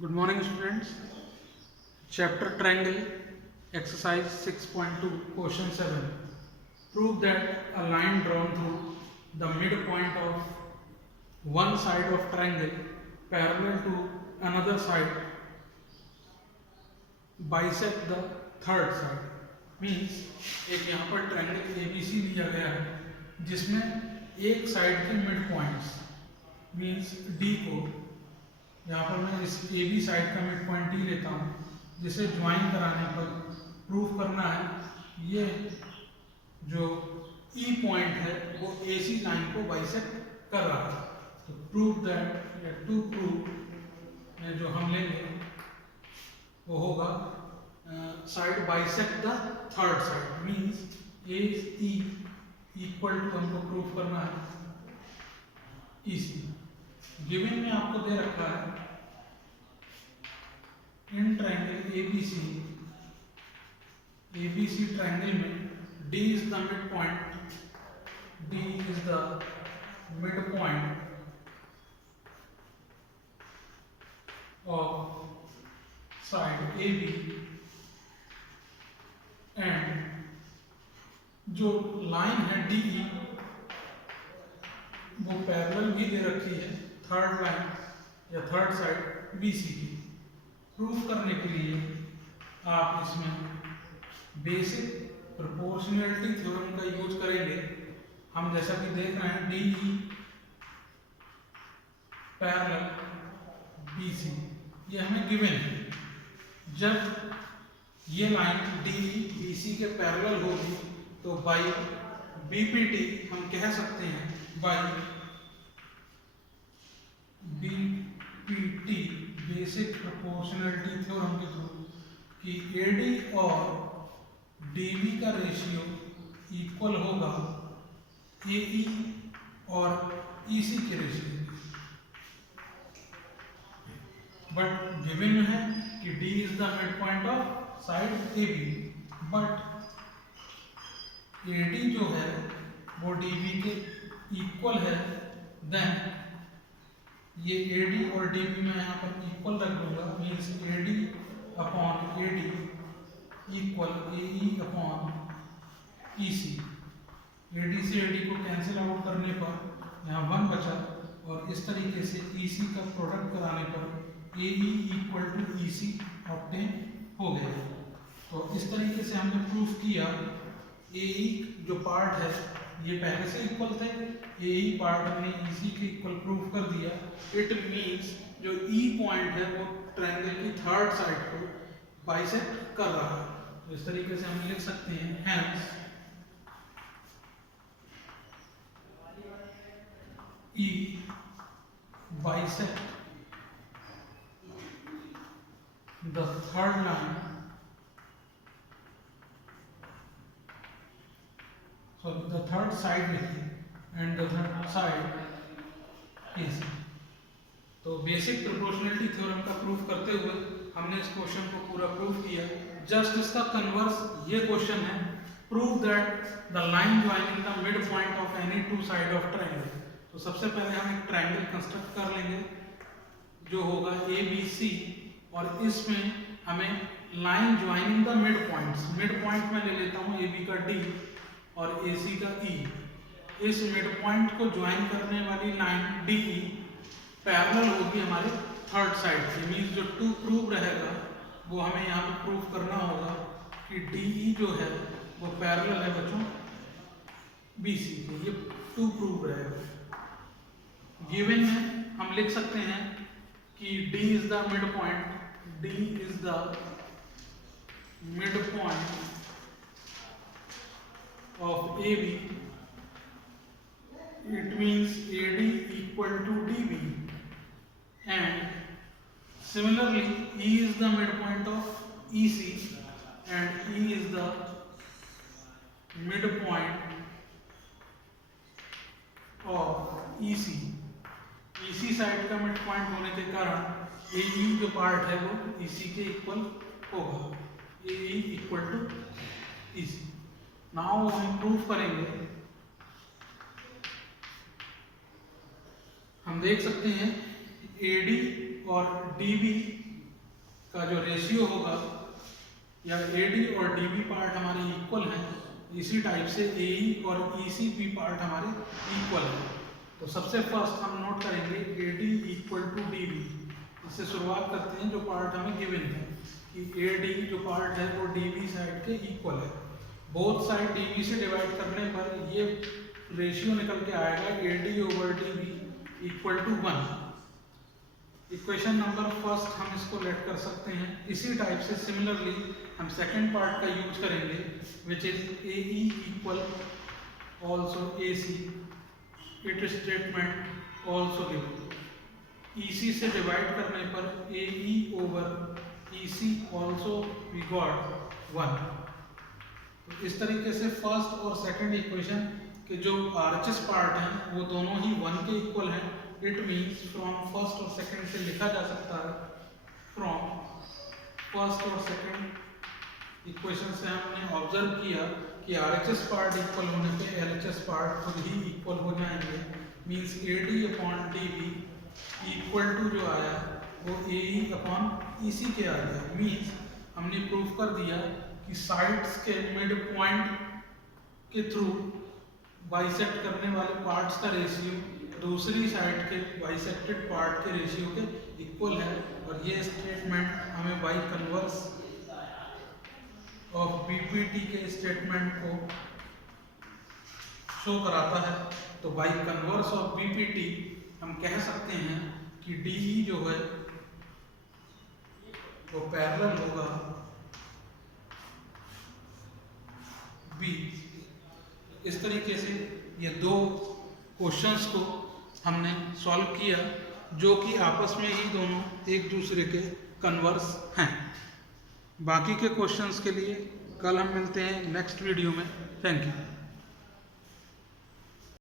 Good morning, students. Chapter Triangle, exercise 6.2, question 7. Prove that a line drawn through the midpoint of one side of triangle parallel to another side bisect the third side. Means एक यहाँ पर triangle ABC लिया गया है जिसमें एक side के mid points means D को यहाँ पर मैं इस ए बी साइड का मिड पॉइंट डी लेता हूँ जिसे ज्वाइन कराने पर प्रूफ करना है ये जो ई पॉइंट है वो ए सी लाइन को बाइसेक्ट कर रहा है। तो प्रूफ दैट या टू प्रूफ में जो हम लेंगे वो होगा side bisect the third side means A E equal to हमको प्रूफ करना है ई सी। गिवन में आपको दे रखा है इन ट्रायंगल एबीसी ट्रायंगल में D is the midpoint, D is the midpoint of side AB and जो लाइन है DE वो पैरेलल भी दे रखी है थर्ड लाइन या थर्ड साइड BC की। प्रूफ करने के लिए आप इसमें बेसिक प्रोपोर्शनैलिटी थ्योरम का यूज करेंगे। हम जैसा कि देख रहे हैं DE पैरेलल BC ये हमें गिवन है। जब ये लाइन DE BC के पैरेलल होगी तो बाय BPT हम कह सकते हैं by BPT basic proportionality theorem के थ्रू कि AD और DB का रेशियो इक्वल होगा AE और EC के रेशियो। बट गिवन है कि D is the midpoint of side AB but AD जो है वो DB के इक्वल है। देन ये AD और DB में यहाँ पर इक्वल रख दूंगा means AD upon AD equal AE upon EC। AD से AD को कैंसिल आउट करने पर यहाँ 1 बचा और इस तरीके से EC का प्रोडक्ट कराने पर AE equal to EC obtain हो गया। तो इस तरीके से हमने प्रूफ किया AE जो पार्ट है ये पहले से इक्वल थे, AE पार्ट हमने EC के इक्वल प्रूफ कर दिया। इट मीन्स जो E पॉइंट है वो ट्रायंगल की थर्ड साइड को बाइसेक्ट कर रहा है। तो इस तरीके से हम लिख सकते हैं hence E bisect the third line the third side लिखिए and the third side is। तो बेसिक प्रोपोर्शनैलिटी थ्योरम का प्रूफ करते हुए हमने इस क्वेश्चन को पूरा प्रूफ किया। जस्ट इसका कन्वर्स ये क्वेश्चन है prove that the line joining the midpoint of any two side of triangle. तो सबसे पहले हम एक ट्रायंगल कंस्ट्रक्ट कर लेंगे जो होगा ABC और इसमें हमें line joining the mid point में ले लेता हूँ AB का D और AC का E। इस मिड पॉइंट को ज्वाइन करने वाली लाइन DE पैरेलल होगी हमारे थर्ड साइड से मीन्स जो टू प्रूफ रहेगा वो हमें यहाँ पे प्रूफ करना होगा कि DE जो है वो पैरेलल है बच्चों BC के। ये टू प्रूफ रहेगा। गिवन में हम लिख सकते हैं कि D is the mid point, D is the mid point of AB, it means AD equal to DB and similarly E is the midpoint of EC and E is the midpoint of EC। EC side का mid point होने के कारण AE जो part है वो EC के equal होगा, AE equal to EC। Now हम प्रूफ करेंगे। हम देख सकते हैं AD और DB का जो रेशियो होगा या AD और DB पार्ट हमारे इक्वल हैं, इसी टाइप से AE और ECP पार्ट हमारे इक्वल हैं। तो सबसे फर्स्ट हम नोट करेंगे AD इक्वल टू DB। इससे शुरुआत करते हैं जो पार्ट हमें गिवन है कि AD जो पार्ट है वो DB साइड के इक्वल है। बोथ साइड DB से डिवाइड करने पर ये रेशियो निकल के आएगा AD over DB equal to 1। Equation number first हम इसको लेट कर सकते हैं। इसी टाइप से सिमिलरली हम सेकंड पार्ट का यूज करेंगे which is AE equal also AC। It statement also given. EC से डिवाइड करने पर AE over EC also we got 1। तो इस तरीके से फर्स्ट और सेकंड इक्वेशन के जो RHS पार्ट हैं वो दोनों ही 1 के इक्वल हैं। इट मीन्स फ्रॉम फर्स्ट और सेकंड से लिखा जा सकता है, फ्रॉम फर्स्ट और सेकंड इक्वेशन से हमने ऑब्जर्व किया कि RHS पार्ट इक्वल होने पे LHS पार्ट खुद ही इक्वल हो जाएंगे। Means AD upon DB equal to जो आया वो AE अपॉन EC के आ गया। मीन्स हमने प्रूफ कर दिया कि साइड्स के मिड पॉइंट के थ्रू बाइसेक्ट करने वाले पार्ट्स का रेशियो दूसरी साइड के बाइसेक्टेड पार्ट के रेशियो के इक्वल है। और ये स्टेटमेंट हमें बाई कन्वर्स ऑफ BPT के स्टेटमेंट को शो कराता है। तो बाई कन्वर्स ऑफ BPT हम कह सकते हैं कि DE जो है वो पैरेलल होगा B। इस तरीके से ये दो क्वेश्चंस को हमने सॉल्व किया जो कि आपस में ही दोनों एक दूसरे के कन्वर्स हैं। बाकी के क्वेश्चंस के लिए कल हम मिलते हैं नेक्स्ट वीडियो में। Thank you.